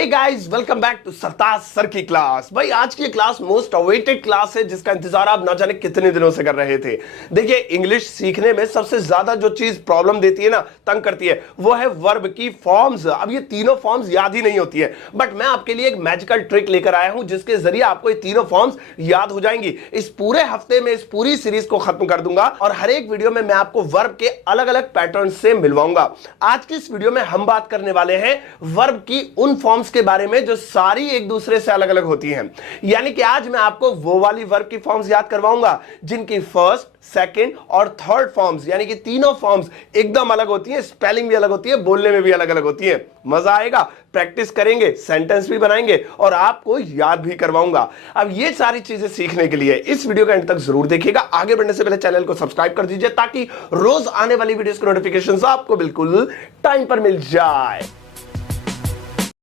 Hey guys, welcome back to Sartaj sir की class. भाई आज की क्लास मोस्ट अवेटेड क्लास है जिसका इंतजार आप ना जाने कितने दिनों से कर रहे थे। देखिए, इंग्लिश सीखने में सबसे ज्यादा जो चीज प्रॉब्लम देती है ना, तंग करती है, वो है वर्ब की फॉर्म्स। अब ये तीनों फॉर्म्स याद ही नहीं होती है, बट मैं आपके लिए एक मैजिकल ट्रिक लेकर आया हूं जिसके जरिए आपको ये तीनों फॉर्म्स याद हो जाएंगी। इस पूरे हफ्ते में इस पूरी सीरीज को खत्म कर दूंगा और हर एक वीडियो में मैं आपको वर्ब के अलग अलग पैटर्न से मिलवाऊंगा। आज की इस वीडियो में हम बात करने वाले हैं वर्ब की उन फॉर्म्स के बारे में जो सारी एक दूसरे से अलग अलग होती हैं। यानी कि आज मैं आपको वो वाली वर्ब की फॉर्म्स याद करवाऊंगा जिनकी फर्स्ट, सेकंड और थर्ड फॉर्म्स यानी कि तीनों फॉर्म्स एकदम अलग होती हैं, स्पेलिंग भी अलग होती है, बोलने में भी अलग अलग होती है। मजा आएगा, प्रैक्टिस करेंगे, सेंटेंस भी बनाएंगे और आपको याद भी करवाऊंगा। अब ये सारी चीजें सीखने के लिए इस वीडियो के अंत तक जरूर देखिएगा। आगे बढ़ने से पहले चैनल को सब्सक्राइब कर दीजिए ताकि रोज आने वाली वीडियोस के नोटिफिकेशंस आपको बिल्कुल टाइम पर मिल जाए।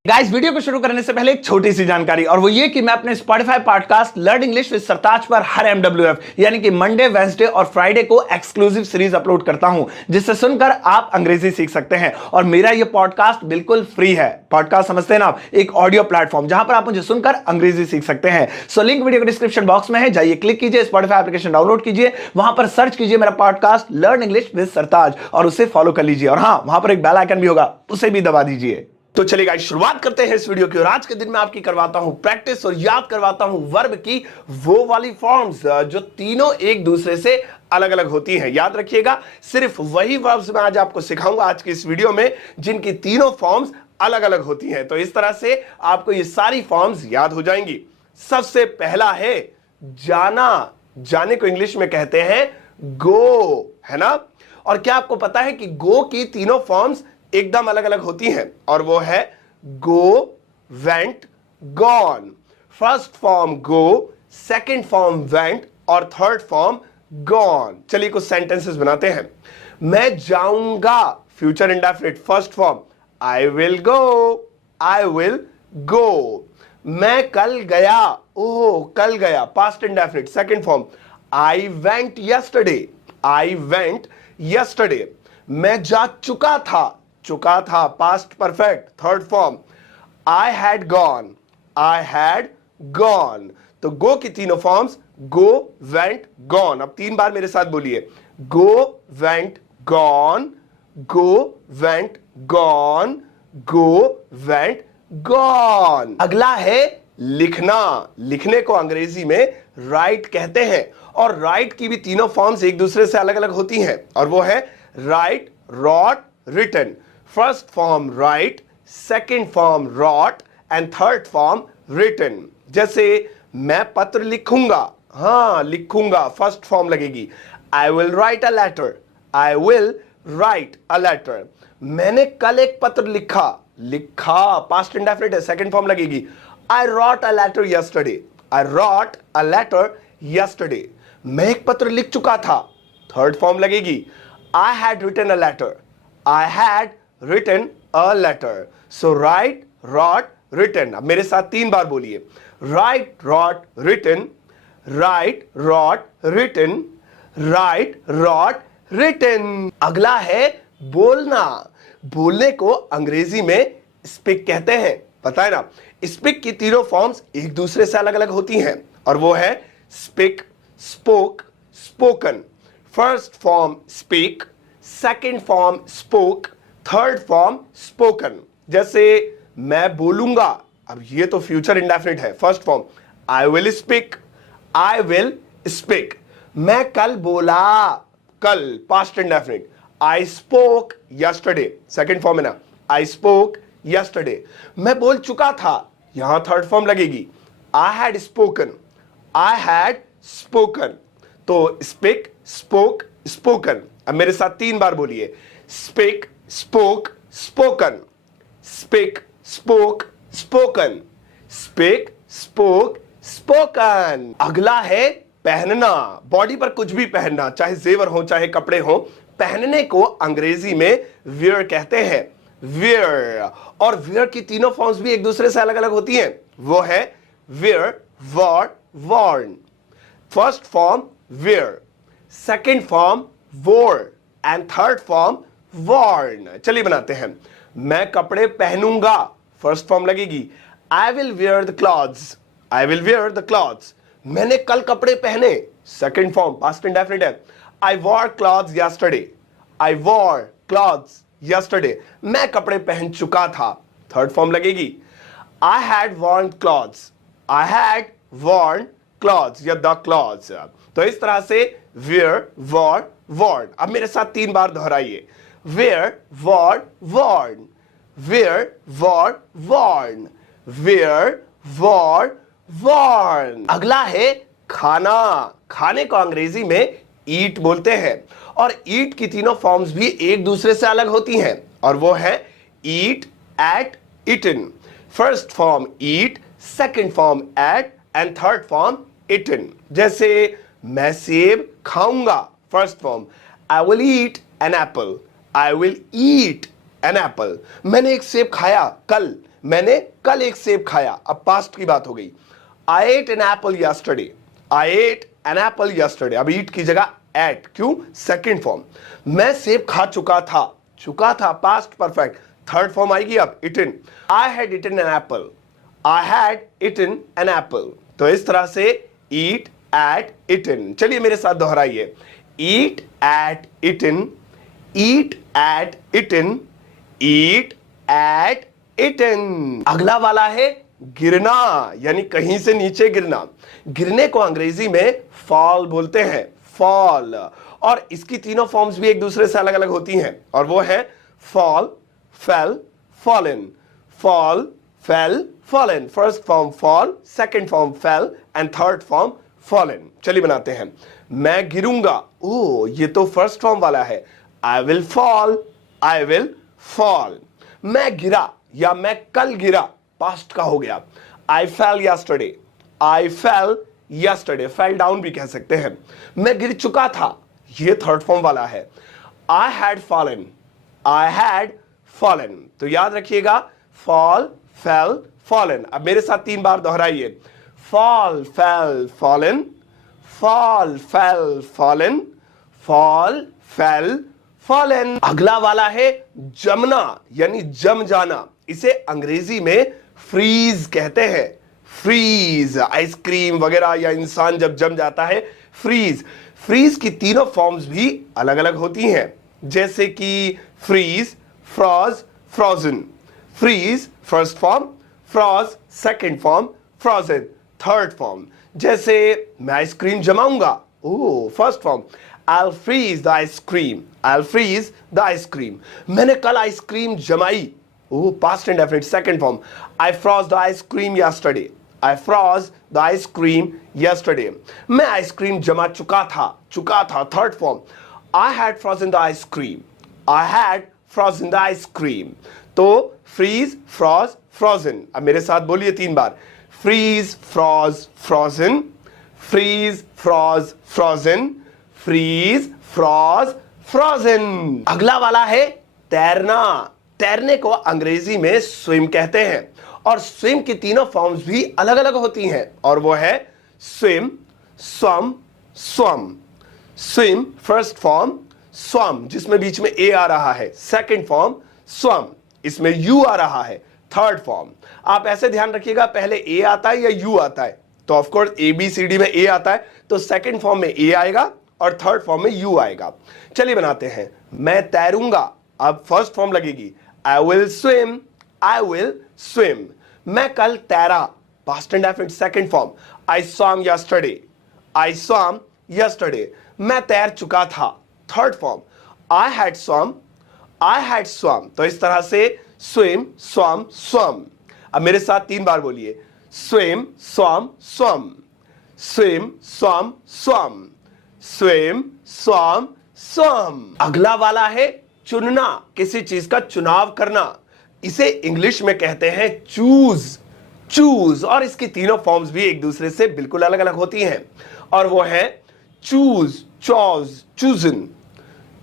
गाइस, वीडियो को शुरू करने से पहले एक छोटी सी जानकारी, और वो ये कि मैं अपने Spotify podcast learn English with Sartaj पर हर MWF यानी कि मंडे, वेंसडे और फ्राइडे को एक्सक्लूसिव सीरीज अपलोड करता हूं जिससे सुनकर आप अंग्रेजी सीख सकते हैं। और मेरा ये पॉडकास्ट बिल्कुल फ्री है। पॉडकास्ट समझते हैं ना आप, एक ऑडियो प्लेटफॉर्म जहां पर आप मुझे सुनकर अंग्रेजी सीख सकते हैं। सो लिंक वीडियो के डिस्क्रिप्शन बॉक्स में है, जाइए क्लिक कीजिए, स्पॉटिफाई एप्लीकेशन डाउनलोड कीजिए, वहां पर सर्च कीजिए मेरा पॉडकास्ट लर्न इंग्लिश विद सरताज और उसे फॉलो कर लीजिए। और हां, वहां पर एक बेल आइकन भी होगा, उसे भी दबा दीजिए। तो चलिए गाइस, शुरुआत करते हैं इस वीडियो की। और आज के दिन मैं आपकी करवाता हूं प्रैक्टिस और याद करवाता हूं वर्ब की वो वाली फॉर्म्स जो तीनों एक दूसरे से अलग अलग होती हैं। याद रखिएगा, सिर्फ वही वर्ब्स मैं आज आपको सिखाऊंगा आज की इस वीडियो में जिनकी तीनों फॉर्म्स अलग अलग होती हैं। तो इस तरह से आपको ये सारी फॉर्म्स याद हो जाएंगी। सबसे पहला है जाना। जाने को इंग्लिश में कहते हैं गो, है ना। और क्या आपको पता है कि गो की तीनों फॉर्म्स एकदम अलग अलग होती हैं, और वो है गो, वेंट, गॉन। फर्स्ट फॉर्म गो, सेकंड फॉर्म वेंट और थर्ड फॉर्म गॉन। चलिए कुछ सेंटेंसेस बनाते हैं। मैं जाऊंगा, future indefinite, first form I will go, I will go. मैं कल गया, ओह कल गया, past indefinite, second form I went yesterday, I went yesterday. मैं जा चुका था, चुका था, past perfect, third form I had gone, I had gone. तो गो की तीनों फॉर्म्स गो, वेंट, गॉन। अब 3 बार मेरे साथ बोलिए, गो, वेंट, गॉन, गो, वेंट, गॉन, गो, वेंट, गॉन। अगला है लिखना। लिखने को अंग्रेजी में राइट कहते हैं, और राइट की भी तीनों फॉर्म्स एक दूसरे से अलग अलग होती हैं, और वो है write, wrote, written. First form write, second form wrote and third form written. जैसे मैं पत्र लिखूंगा, हां लिखूंगा, फर्स्ट फॉर्म लगेगी I will write a letter, I will write a letter. मैंने कल एक पत्र लिखा, लिखा पास्ट इंडेफिनिट है, सेकंड फॉर्म लगेगी I wrote a letter yesterday, I wrote a letter yesterday. मैं एक पत्र लिख चुका था, थर्ड फॉर्म लगेगी I had written a letter, I had written a letter. So write, wrote, written. अब मेरे साथ 3 बार बोलिए, write, wrote, written, write, wrote, written, write, wrote, written. अगला है बोलना। बोलने को अंग्रेजी में स्पीक कहते हैं, पता है ना। स्पीक की तीनों फॉर्म्स एक दूसरे से अलग अलग होती हैं, और वो है speak, spoke, spoken. First form speak, second form spoke, third form spoken. जैसे मैं बोलूंगा, अब ये तो फ्यूचर इंडेफिनिट है, first form I will speak, I will speak. मैं कल बोला, कल past indefinite I spoke yesterday, second form है ना, आई स्पोक यस्टरडे। मैं बोल चुका था, यहां थर्ड फॉर्म लगेगी I had spoken, I had spoken. तो स्पीक, स्पोक, स्पोकन। अब मेरे साथ 3 बार बोलिए, speak, spoke, spoken, speak, spoke, spoken, speak, spoke, spoken. अगला है पहनना। बॉडी पर कुछ भी पहनना, चाहे जेवर हो चाहे कपड़े हो, पहनने को अंग्रेजी में वियर कहते हैं, वियर। और वियर की तीनों फॉर्म्स भी एक दूसरे से अलग अलग होती हैं, वो है wear, wore, worn. First form wear, second form wore and third form worn। चलिए बनाते हैं। मैं कपड़े पहनूंगा, फर्स्ट फॉर्म लगेगी। I will wear the clothes, I will wear the clothes, मैंने कल कपड़े पहने, सेकंड फॉर्म पास्ट इंडेफिनिट है। I wore clothes yesterday, I wore clothes yesterday, मैं कपड़े पहन चुका था, थर्ड फॉर्म लगेगी। I had worn clothes, I had worn clothes या द क्लॉथ्स। तो इस तरह से वेयर, वॉर, वॉर्न। अब मेरे साथ 3 बार दोहराइए, wear, wore, worn, wear, wore, worn, wear, wore, worn. अगला है खाना। खाने को अंग्रेजी में ईट बोलते हैं और ईट की तीनों फॉर्म्स भी एक दूसरे से अलग होती हैं और वो है eat, ate, eaten. First form eat, second form ate and third form eaten. जैसे मैं सेब खाऊंगा, first form I will eat an apple, I will eat an apple. मैंने एक सेब खाया कल, मैंने कल एक सेब खाया, अब पास्ट की बात हो गई। आई eight an apple yesterday, I eight an apple yesterday. अब ईट की जगह एट, क्यों? Second form. मैं सेब खा चुका था, चुका था पास्ट परफेक्ट, थर्ड फॉर्म आएगी अब eaten. I had eaten an apple, I had eaten an apple. तो इस तरह से ईट, एट, इटन। चलिए मेरे साथ दोहराइए, ईट, एट, इटन, ईट, एट, इटन, ईट, एट, इटन। अगला वाला है गिरना, यानी कहीं से नीचे गिरना। गिरने को अंग्रेजी में फॉल बोलते हैं, फॉल। और इसकी तीनों फॉर्म्स भी एक दूसरे से अलग अलग होती हैं और वो है fall, fell, fallen, fall, fell, fallen. First form fall, second form fail and third form fallen. चलिए बनाते हैं, मैं गिरूंगा, ओ ये तो फर्स्ट फॉर्म वाला है। I will fall, I will fall. मैं गिरा या मैं कल गिरा, पास्ट का हो गया। आई फेल यस्टरडे, आई फेल यस्टरडे, फेल डाउन भी कह सकते हैं। मैं गिर चुका था, ये थर्ड फॉर्म वाला है। I had fallen, I had fallen. तो याद रखिएगा फॉल, फेल, फॉलन। अब मेरे साथ 3 बार दोहराइए, fall, fell, fallen, fall, fell, fallen, fall, fell, fallen. अगला वाला है जमना, यानी जम जाना। इसे अंग्रेजी में फ्रीज कहते हैं, फ्रीज। आइसक्रीम वगैरह या इंसान जब जम जाता है, फ्रीज। फ्रीज की तीनों फॉर्म्स भी अलग अलग होती हैं, जैसे कि freeze, froze, frozen. Freeze first form, froze second form, frozen third form. जैसे मैं आइसक्रीम जमाऊंगा, oh first form, I'll freeze the ice cream, I'll freeze the ice cream। मैंने कल आइसक्रीम जमाई, oh past indefinite second form. I froze the ice cream yesterday, I froze the ice cream yesterday। मैं ice cream जमा चुका था, third form. I had frozen the ice cream, I had frozen the ice cream। तो freeze, froze, frozen। अब मेरे साथ बोलिए 3 बार, freeze, froze, frozen, freeze, froze, frozen, freeze, froze, frozen. अगला वाला है तैरना। तैरने को अंग्रेजी में स्विम कहते हैं और स्विम की तीनों फॉर्म्स भी अलग अलग होती हैं और वो है स्विम, स्वम, स्वम। स्विम फर्स्ट फॉर्म, स्वम जिसमें बीच में ए आ रहा है, सेकंड फॉर्म स्वम, इसमें यू आ रहा है, थर्ड फॉर्म। आप ऐसे ध्यान रखिएगा, पहले ए आता है या यू आता है, तो of course A B C D में ए आता है, तो सेकंड फॉर्म में ए आएगा और थर्ड फॉर्म में यू आएगा। चलिए बनाते हैं, मैं तैरूंगा, अब फर्स्ट फॉर्म लगेगी, I will swim, I will swim. मैं कल तैरा, past indefinite second form, I swam yesterday, I swam yesterday. मैं तैर चुका था, third form, I had swum, I had swum. तो इस तरह से स्विम, स्वम, स्वम। अब मेरे साथ 3 बार बोलिए, स्विम, स्वम, स्वम, स्विम, स्वम, स्वम, स्विम, स्वम, स्वम। अगला वाला है चुनना, किसी चीज का चुनाव करना। इसे इंग्लिश में कहते हैं चूज, चूज। और इसकी तीनों फॉर्म्स भी एक दूसरे से बिल्कुल अलग अलग होती हैं और वो है choose, chose, chosen,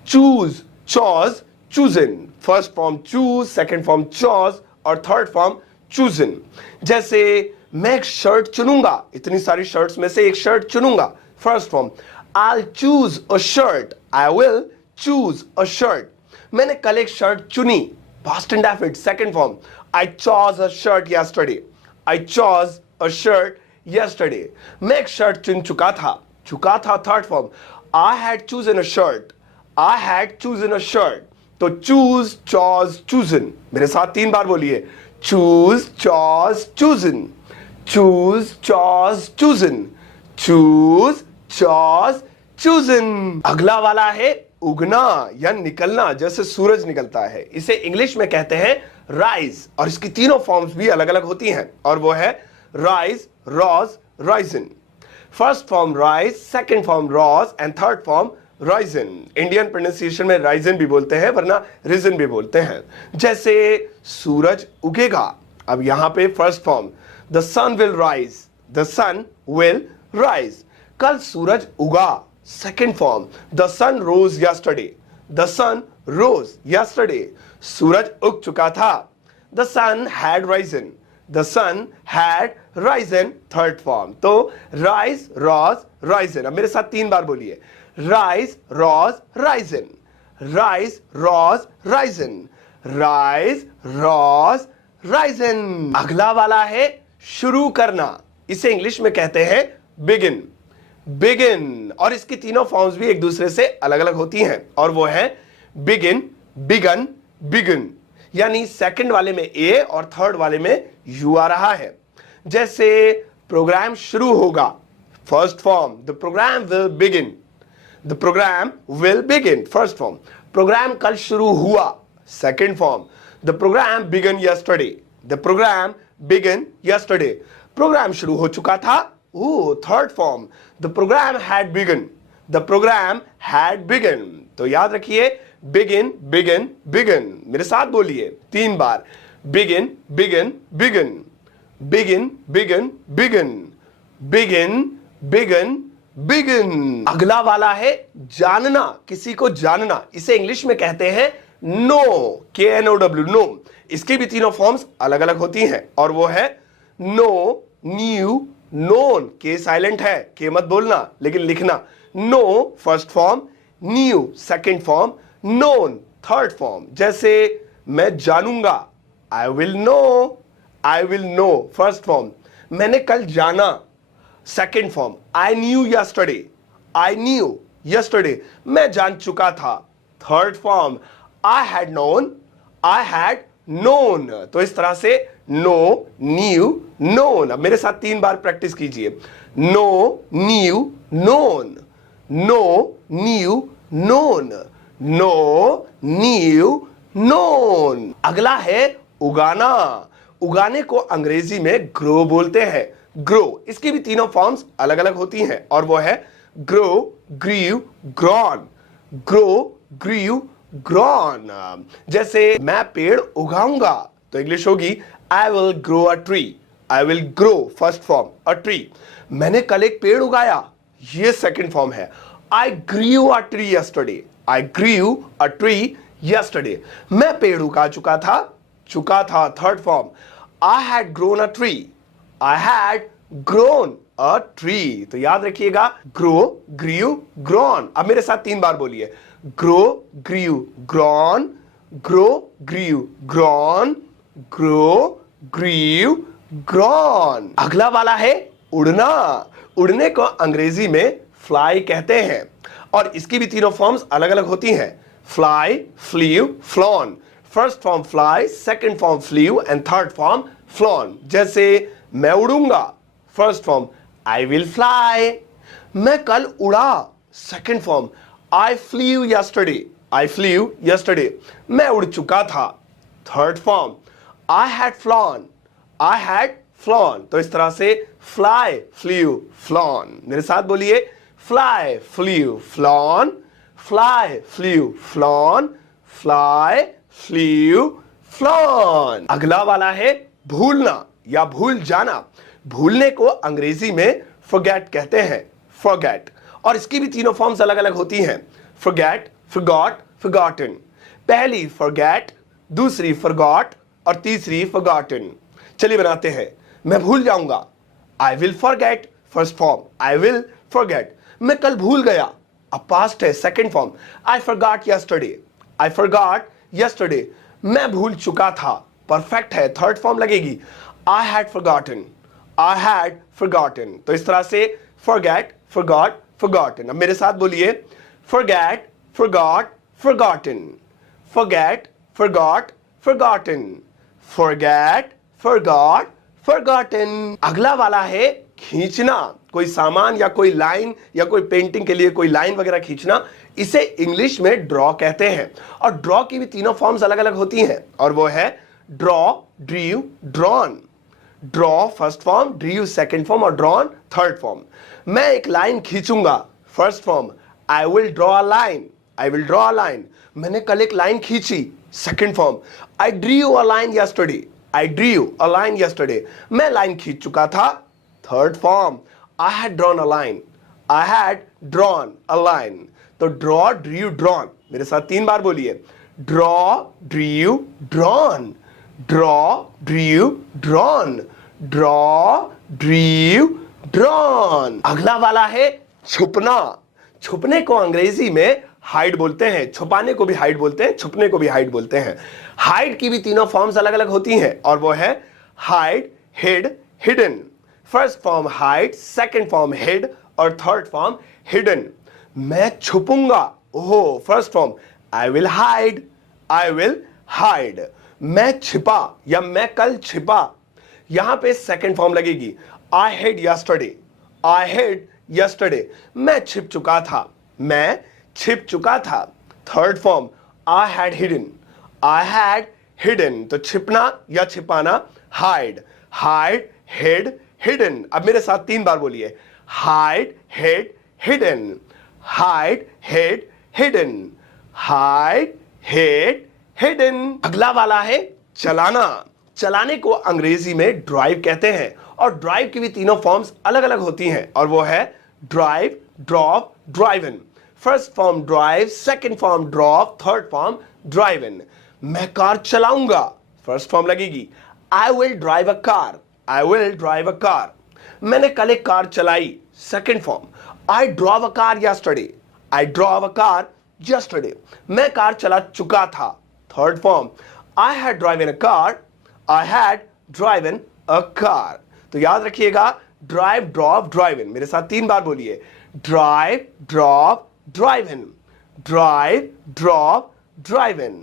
choose, chose, chosen. First form choose, second form chose और थर्ड फॉर्म चूजन। जैसे मैं एक शर्ट चुनूंगा, इतनी सारी शर्ट्स में से एक शर्ट चुनूंगा, first form, I'll choose a shirt, I will choose a shirt। मैंने कल एक शर्ट चुनी, past indefinite second form, I chose a shirt yesterday. I chose a shirt yesterday. मैं एक शर्ट चुन चुका था third form. I had chosen a shirt. I had chosen a shirt. तो choose, chose, chosen. मेरे साथ 3 बार बोलिए. Choose, chose, chosen. Choose, chose, chosen. Choose, chose, chosen. अगला वाला है उगना या निकलना, जैसे सूरज निकलता है. इसे इंग्लिश में कहते हैं राइज, और इसकी तीनों फॉर्म्स भी अलग अलग होती हैं, और वो है rise, rose, Ryzen. First form rise, second form rows and third form Ryzen. Indian pronunciation में राइजन भी बोलते हैं, वरना रिजन भी बोलते हैं. जैसे सूरज उगेगा. अब यहां पे first form the sun will rise, the sun will rise. कल सूरज उगा. Second form the sun rose yesterday, the sun rose yesterday. सूरज उग चुका था. The sun had risen, the sun had risen. Third form. तो राइज, रॉज, राइजन. अब मेरे साथ 3 बार बोलिए. Rise, rose, risen. Rise, rose, risen. Rise, rose, risen. अगला वाला है शुरू करना. इसे इंग्लिश में कहते हैं बिगिन, बिगिन. और इसकी तीनों फॉर्म्स भी एक दूसरे से अलग अलग होती हैं, और वो है बिगिन, बिगन, बिगिन. यानी सेकंड वाले में ए और थर्ड वाले में यू आ रहा है. जैसे प्रोग्राम शुरू होगा. First form the program will begin, the program will begin. First form program कल शुरू हुआ. Second form the program began yesterday, the program began yesterday. Program शुरू हो चुका था. Third form the program had begun, the program had begun. तो याद रखिए बिगिन, बिगिन, बिगिन. मेरे साथ बोलिए 3 बार. Begin, begin, begin. Begin, begin, begin. Begin, begin, begin. अगला वाला है जानना, किसी को जानना. इसे इंग्लिश में कहते हैं नो, KNOW, नो. इसकी भी तीनों फॉर्म्स अलग अलग होती हैं, और वो है know, knew, known. K silent है, के मत बोलना, लेकिन लिखना. Know first form, knew second form, known third form. जैसे मैं जानूंगा. I will know, I will know first form. मैंने कल जाना. Second form I knew yesterday, I knew yesterday. मैं जान चुका था. Third form I had known, I had known. तो इस तरह से नो, न्यू, नोन. अब मेरे साथ 3 बार प्रैक्टिस कीजिए. Know, knew, known. Know, knew, known. Know, knew, known. अगला है उगाना. उगाने को अंग्रेजी में ग्रो बोलते हैं. ग्रो. इसकी भी तीनों फॉर्म्स अलग अलग होती हैं, और वो है grow, grew, grown. Grow, grew, grown. जैसे मैं पेड़ उगाऊंगा, तो इंग्लिश होगी I will grow a tree. I will grow first form a tree. मैंने कल एक पेड़ उगाया, ये सेकंड फॉर्म है. I grew a tree yesterday, I grew a tree yesterday. मैं पेड़ उगा चुका था third form. I had grown a tree, I had grown a tree. तो याद रखिएगा ग्रो, ग्रीव, ग्रॉन. अब मेरे साथ 3 बार बोलिए. Grow, grew, grown. Grow, grew, grown. Grow, grew, grown. अगला वाला है उड़ना. उड़ने को अंग्रेजी में फ्लाई कहते हैं, और इसकी भी तीनों फॉर्म्स अलग अलग होती हैं. Fly, flew, flown. First form fly, second form flew and third form flown. जैसे मैं उड़ूंगा. First form I will fly. मैं कल उड़ा. Second form I flew yesterday, I flew yesterday. मैं उड़ चुका था. Third form I had flown, I had flown. तो इस तरह से फ्लाई, फ्लीव, फ्लॉन. मेरे साथ बोलिए. Fly, flew, flown. Fly, flew, flown. Fly, flew, flown. अगला वाला है भूलना या भूल जाना. भूलने को अंग्रेजी में forget कहते हैं. forget. और इसकी भी तीनों फॉर्म्स अलग अलग होती हैं. forget, forgot, forgotten. पहली forget, दूसरी forgot और तीसरी forgotten. चलिए बनाते हैं. मैं भूल जाऊंगा. I will forget. First form I will forget. मैं कल भूल गया. अब पास्ट है. Second form I forgot yesterday. I forgot yesterday. मैं भूल चुका था. परफेक्ट है, थर्ड फॉर्म लगेगी। I had forgotten, I had forgotten. तो इस तरह से फॉरगेट, फॉरगॉट, फॉरगॉटन। अब मेरे साथ बोलिए, forget, forgot, forgotten, forget, forgot, forgotten, forget, forgot, forgotten. अगला वाला है खींचना, कोई सामान या कोई लाइन या कोई पेंटिंग के लिए कोई लाइन वगैरह खींचना, इसे इंग्लिश में ड्रॉ कहते हैं। और ड्रॉ की भी तीनों फॉर्म्स अलग अलग होती हैं, और वो है draw, drew, drawn. Draw first form, drew second form और ड्रॉन थर्ड फॉर्म। मैं एक लाइन खींचूंगा, first form, I will draw a line, I will draw a line. मैंने कल एक लाइन खींची, second form, I drew a line yesterday, I drew a line yesterday. मैं line खींच चुका था, third form, I had drawn a line, I had drawn a line. तो draw, drew, drawn, मेरे साथ 3 बार बोलिए, draw, drew, drawn, draw, drew, drawn, draw, drew, drawn. अगला वाला है छुपना। छुपने को अंग्रेजी में हाइड बोलते हैं, छुपाने को भी हाइड बोलते हैं, छुपने को भी हाइड बोलते हैं। हाइड की भी तीनों फॉर्म्स अलग अलग होती हैं, और वो है hide, hid, hidden. First form hide, second form hid और थर्ड फॉर्म हिडन। मैं छुपूंगा, ओहो, first form, I will hide, I will hide. मैं छिपा या मैं कल छिपा, यहां पे सेकंड फॉर्म लगेगी, आई हिड यस्टरडे, आई हिड यस्टरडे। मैं छिप चुका था, मैं छिप चुका था, third form, I had hidden, I had hidden. तो छिपना या छिपाना, हाइड, हाइड, हिड, हिडन। अब मेरे साथ 3 बार बोलिए, hide, hid, hidden, hide, hid, hidden, hide, hid, hidden. अगला वाला है चलाना। चलाने को अंग्रेजी में ड्राइव कहते हैं, और ड्राइव की भी तीनों फॉर्म्स अलग अलग होती हैं, और वो है drive, drop, driven. First form drive, second form drop, third form driven. मैं कार चलाऊंगा, फर्स्ट फॉर्म लगेगी, I will drive a car, I will drive a car. मैंने कल एक कार चलाई, second form, I drove a car yesterday, I drove a car yesterday. मैं car चला चुका था, third form, I had driven a car, I had driven a car. तो याद रखिएगा, ड्राइव, ड्रॉप, ड्राइवन। मेरे साथ 3 बार बोलिए, drive, drop, driven, drive, drop, driven,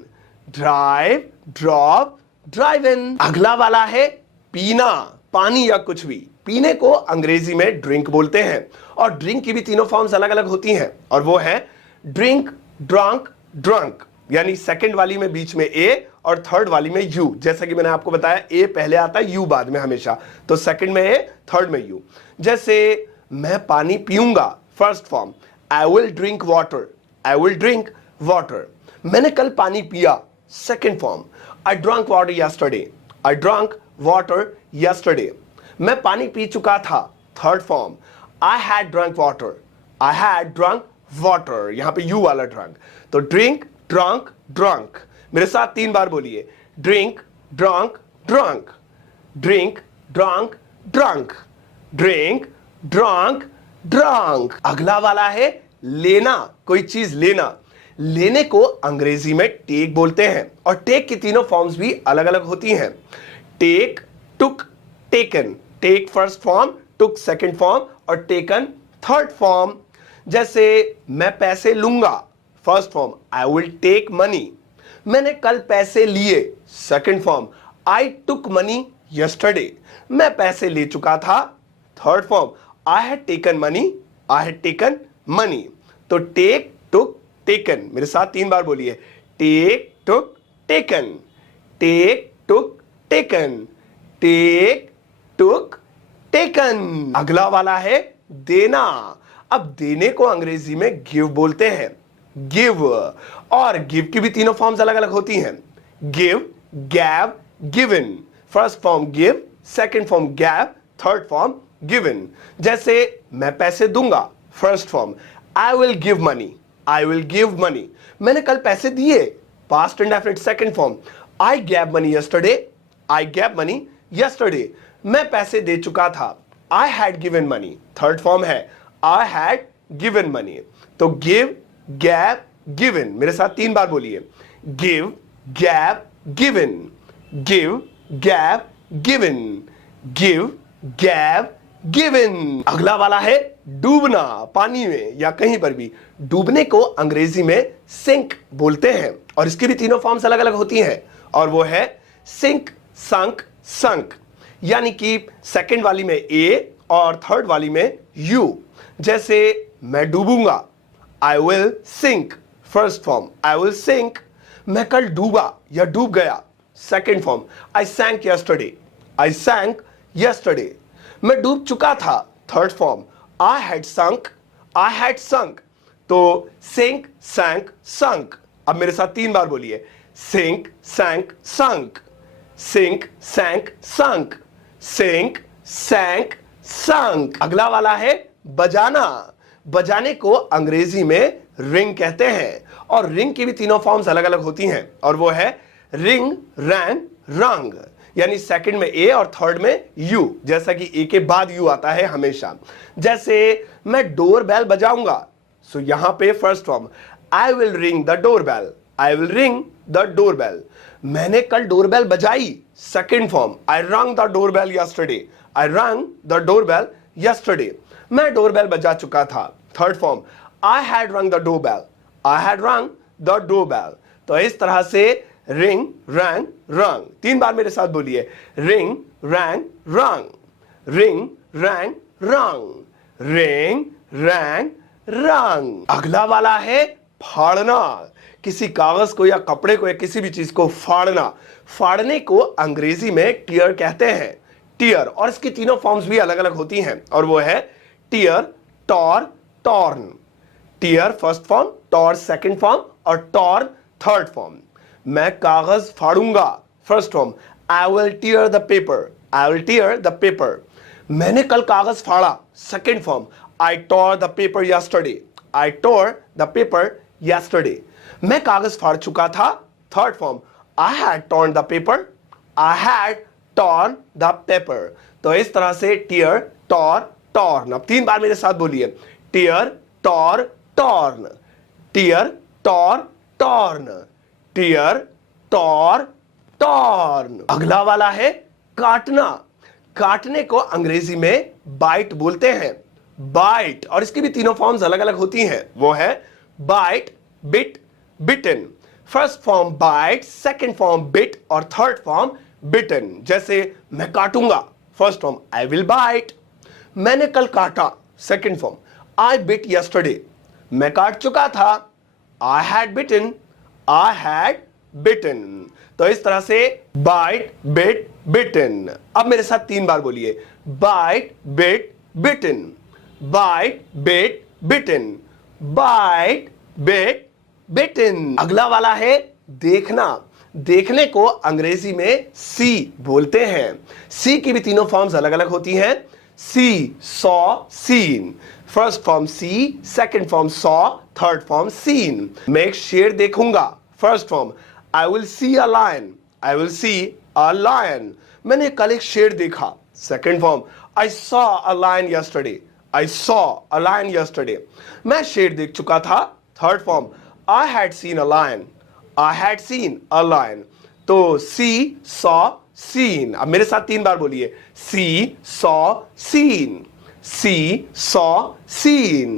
drive, drop, driven. अगला वाला है पीना, पानी या कुछ भी। पीने को अंग्रेजी में ड्रिंक बोलते हैं, और ड्रिंक की भी तीनों फॉर्म्स अलग अलग होती हैं, और वो है ड्रिंक, ड्रंक, ड्रंक। यानी सेकंड वाली में बीच में ए और थर्ड वाली में यू। जैसा कि मैंने आपको बताया, ए पहले आता है, यू बाद में हमेशा। तो सेकंड में ए, थर्ड में यू। जैसे मैं पानी पीऊंगा, first form, I will drink water, I will drink water. मैंने कल पानी पिया, second form, I drunk water yesterday, I drunk water yesterday. मैं पानी पी चुका था, third form, I had drunk water, I had drunk water. यहां पे यू वाला ड्रंक। तो ड्रिंक, ड्रंक, ड्रंक। मेरे साथ 3 बार बोलिए, drink, drunk, drunk, drink, drunk, drunk, drink, drunk, drunk. अगला वाला है लेना, कोई चीज लेना। लेने को अंग्रेजी में टेक बोलते हैं, और टेक की तीनों फॉर्म्स भी अलग अलग होती हैं। Take, took, taken. Take first form, took second form और टेकन थर्ड फॉर्म। जैसे मैं पैसे लूंगा, first form, I will take money. मैंने कल पैसे लिए, second form, I took money yesterday. मैं पैसे ले चुका था, third form, I had taken money, I had taken money. तो टेक, टुक, टेकन। मेरे साथ 3 बार बोलिए, take, took, taken, take, took, taken, take, took, taken. अगला वाला है देना। अब देने को अंग्रेजी में गिव बोलते हैं, गिव। और गिव की भी तीनों फॉर्म्स अलग अलग होती हैं, give, gave, given. First form give, second form gave, third form given. जैसे मैं पैसे दूंगा, first form, I will give money, I will give money. मैंने कल पैसे दिए, पास्ट इंडेफिनिट सेकंड फॉर्म, आई गैव मनी यस्टरडे, आई गैव मनी यस्टरडे। मैं पैसे दे चुका था, I had given money, third form है, आई हैड गिवन मनी। तो गिव, गैव, गिवन। मेरे साथ 3 बार बोलिए, give, gave, given, give, gave, given, give, gave, given. अगला वाला है डूबना, पानी में या कहीं पर भी। डूबने को अंग्रेजी में सिंक बोलते हैं और इसकी भी तीनों फॉर्म्स अलग अलग होती हैं और वो है सिंक, संक, संक। यानी कि सेकंड वाली में ए और थर्ड वाली में यू। जैसे मैं डूबूंगा, I will sink, first form I will sink. मैं कल डूबा या डूब गया, second form I sank yesterday, I sank yesterday. मैं डूब चुका था, third form I had sunk, I had sunk. तो सिंक, सैंक, संक। अब मेरे साथ 3 बार बोलिए, सिंक, सैंक, संक, सिंक, सैंक, संक, सिंक, सैंक, संक। अगला वाला है बजाना। बजाने को अंग्रेजी में रिंग कहते हैं और रिंग की भी तीनों फॉर्म्स अलग अलग होती हैं और वो है रिंग, रैंग, रंग। यानी सेकंड में ए और थर्ड में यू, जैसा कि ए के बाद यू आता है हमेशा। जैसे मैं डोर बेल बजाऊंगा, सो यहां पे first form I will ring the door bell, I will ring the door bell. मैंने कल डोरबेल बजाई, सेकंड फॉर्म आई रंग द डोरबेल यस्टरडे, आई रंग द डोरबेल यस्टरडे। मैं डोरबेल बजा चुका था, थर्ड फॉर्म आई हैड रंग द डोरबेल, आई हैड रंग द डोरबेल। तो इस तरह से रिंग, रैंग, रंग। 3 बार मेरे साथ बोलिए, रिंग, रैंग, रंग, रिंग, रैंग, रंग, रिंग, रैंग, रंग। अगला वाला है फाड़ना। किसी कागज को या कपड़े को या किसी भी चीज को फाड़ना। फाड़ने को अंग्रेजी में टीयर कहते हैं, टीयर। और इसकी तीनों फॉर्म्स भी अलग अलग होती हैं और वो है tear, tore, torn. Tear first form, tore second form और टॉर्न थर्ड फॉर्म। मैं कागज फाड़ूंगा, first form I will tear the paper, I will tear the paper. मैंने कल कागज फाड़ा, second form I tore the paper yesterday, I tore the paper yesterday. मैं कागज फाड़ चुका था, third form I had torn the paper, I had torn the paper. तो इस तरह से टीयर, टॉर, टॉर्न। अब 3 बार मेरे साथ बोलिए, tear, tore, torn, tear, tore, torn, tear, tore, torn. अगला वाला है काटना। काटने को अंग्रेजी में बाइट बोलते हैं, बाइट। और इसकी भी तीनों फॉर्म्स अलग अलग होती हैं, वो है bite, bit, bitten. First form bite, second form bit और थर्ड फॉर्म बिटन। जैसे मैं काटूंगा, first form I will bite. मैंने कल काटा, second form I bit yesterday. मैं काट चुका था, I had bitten, I had बिटन। तो इस तरह से बाइट, बिट, बिटन। अब मेरे साथ 3 बार बोलिए, बाइट, बिट, बिटन, बाइट, बिट, बिटन, बाइट, बिट, बिटन। अगला वाला है देखना। देखने को अंग्रेजी में सी बोलते हैं। सी की भी तीनों फॉर्म्स अलग अलग होती हैं, see, saw, seen. First form see, second form saw, third form seen. मैं एक शेर देखूंगा, first form I will see a lion, I will see a lion. मैंने कल एक शेर देखा, second form I saw a lion yesterday, I saw a lion yesterday. मैं शेर देख चुका था, third form I had seen a lion, I had seen a lion। तो see, saw, seen। अब मेरे साथ 3 बार बोलिए, see, saw, seen, see, saw, seen,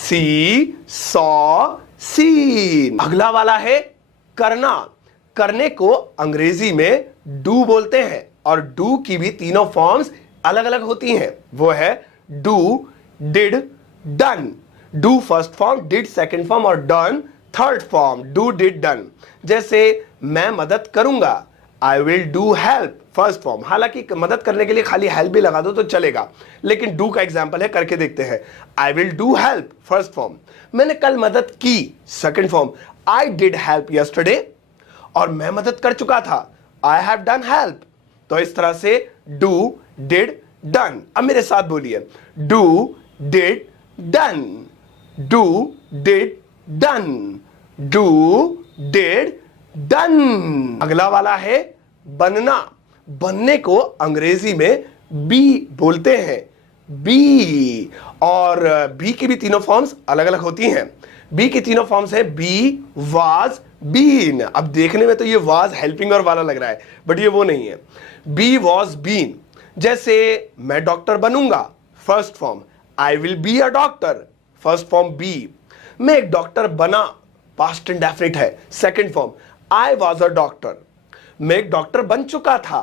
see, saw, seen। अगला वाला है करना। करने को अंग्रेजी में do बोलते हैं और do की भी तीनों फॉर्म्स अलग अलग होती हैं, वो है do, did, done। do first form, did second form और done third form, do, did, done. जैसे मैं मदद करूंगा, I will do help, first form. हालांकि मदद करने के लिए खाली हेल्प भी लगा दो तो चलेगा, लेकिन डू का एग्जांपल है, करके देखते हैं। I will do help, first form. मैंने कल मदद की, second form I did help yesterday. और मैं मदद कर चुका था, आई हैव डन हेल्प। तो इस तरह से डू, डिड, डन। अब मेरे साथ बोलिए, do, did, done, do, did, done, do, did, done. अगला वाला है बनना। बनने को अंग्रेजी में बी बोलते हैं, बी। और बी की भी तीनों फॉर्म्स अलग अलग होती हैं। बी की तीनों फॉर्म्स है बी, वाज, बीन। अब देखने में तो ये वाज हेल्पिंग और वाला लग रहा है, बट ये वो नहीं है। Be, was, been. जैसे मैं डॉक्टर बनूंगा, first form, I will be a doctor, first form be. मैं एक डॉक्टर बना, पास्ट इंडेफिनिट है, second form, I was a doctor. मैं एक डॉक्टर बन चुका था,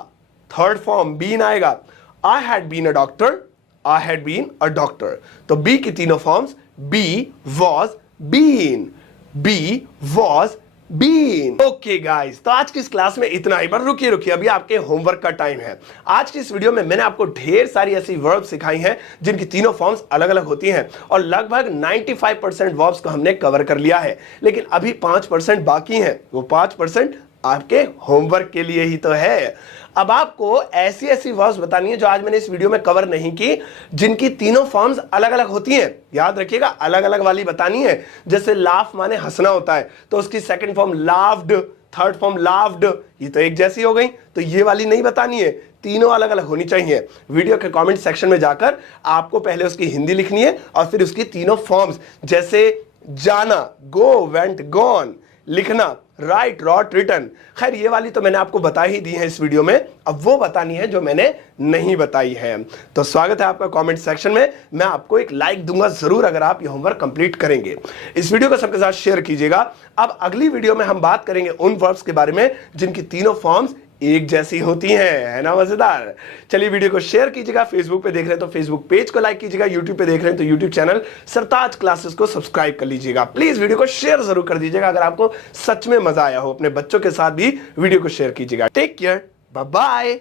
थर्ड फॉर्म बीन आएगा, I had been a doctor, I had been a doctor. तो बी की तीनों forms be, was, been, be, was, been. Okay guys, तो आज की इस क्लास में इतना ही। पर रुकिए अभी आपके होमवर्क का टाइम है। आज की इस वीडियो में मैंने आपको ढेर सारी ऐसी वर्ब सिखाई हैं जिनकी तीनों फॉर्म्स अलग अलग होती हैं और लगभग 95% वर्ब्स को हमने कवर कर लिया है, लेकिन अभी 5% बाकी हैं। वो 5% आपके होमवर्क के लिए ही तो है। अब आपको ऐसी ऐसी वर्ब्स बतानी है जो आज मैंने इस वीडियो में कवर नहीं की, जिनकी तीनों फॉर्म्स अलग अलग होती हैं। याद रखिएगा, अलग अलग वाली बतानी है। जैसे लाफ माने हंसना होता है, तो उसकी second form laughed, third form laughed, ये तो एक जैसी हो गई। तो ये वाली नहीं बतानी है, तीनों अलग अलग होनी चाहिए। वीडियो के कमेंट सेक्शन में जाकर आपको पहले उसकी हिंदी लिखनी है और फिर उसकी तीनों फॉर्म्स, जैसे जाना, गो, वेंट, गॉन, लिखना, राइट, रॉट, रिटन। खैर ये वाली तो मैंने आपको बता ही दी है इस वीडियो में, अब वो बतानी है जो मैंने नहीं बताई है। तो स्वागत है आपका कमेंट सेक्शन में। मैं आपको एक लाइक दूंगा जरूर अगर आप ये होमवर्क कंप्लीट करेंगे। इस वीडियो को सबके साथ शेयर कीजिएगा। अब अगली वीडियो में हम बात करेंगे उन वर्ब्स के बारे में जिनकी तीनों फॉर्म्स एक जैसी होती हैं, है ना मजेदार। चलिए वीडियो को शेयर कीजिएगा। फेसबुक पे देख रहे हैं तो फेसबुक पेज को लाइक कीजिएगा, यूट्यूब पे देख रहे हैं तो यूट्यूब चैनल सरताज क्लासेस को सब्सक्राइब कर लीजिएगा। प्लीज वीडियो को शेयर जरूर कर दीजिएगा। अगर आपको सच में मजा आया हो, अपने बच्चों के साथ भी वीडियो को शेयर कीजिएगा। Take care, bye bye.